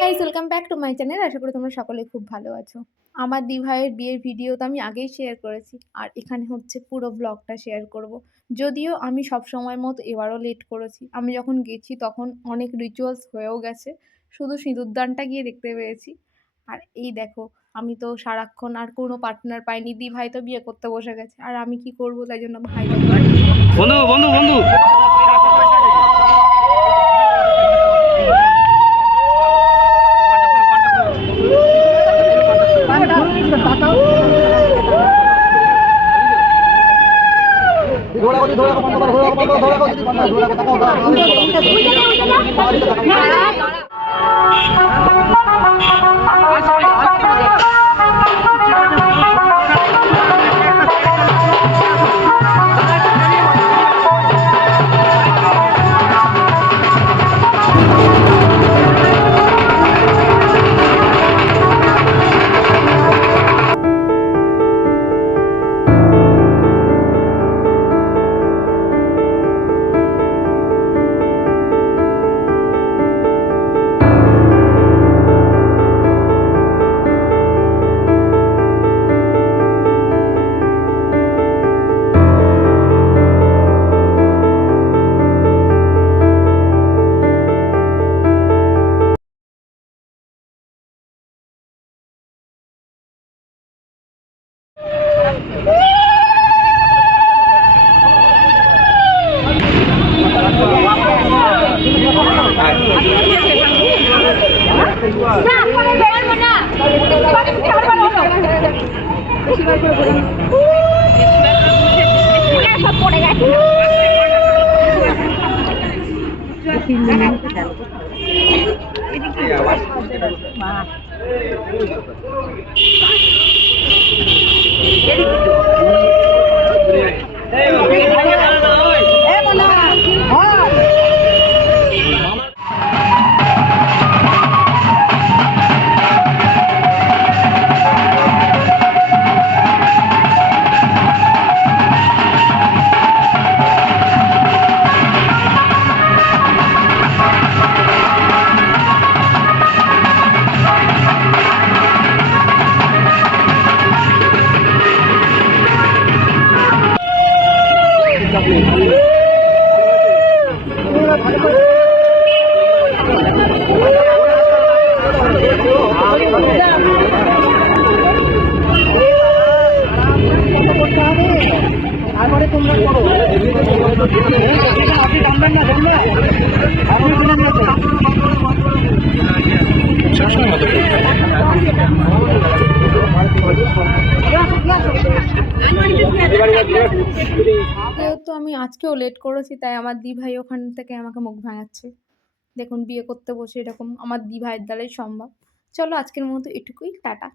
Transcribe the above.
Guys, welcome back to my channel. আশা করি তোমরা সকলে খুব ভালো আছো। আমার দি ভাইয়ের বিয়ের ভিডিও তো আমি আগেই শেয়ার করেছি, আর এখানে হচ্ছে পুরো ব্লগটা শেয়ার করব। যদিও আমি সব সময় মতো এবারও লেট করেছি। আমি যখন গেছি তখন অনেক রিচুয়ালস হয়েও গেছে, শুধু সিঁদুরদানটা গিয়ে দেখতে পেয়েছি। আর এই দেখো, আমি তো সারাক্ষণ আর কোনো পার্টনার পাইনি। দি ভাই তো বিয়ে করতে বসে গেছে, আর আমি কি করব, তাই জন্য ভাই বন্ধু বন্ধু বন্ধু যেহেতু আমি আজকেও লেট করেছি, তাই আমার দি ভাই ওখান থেকে আমাকে মুখ ভাঙাচ্ছে। দেখুন, বিয়ে করতে বসে এরকম আমার দি ভাইয়ের দ্বারাই সম্ভব। চলো, আজকের মতো এটুকুই, টাটা।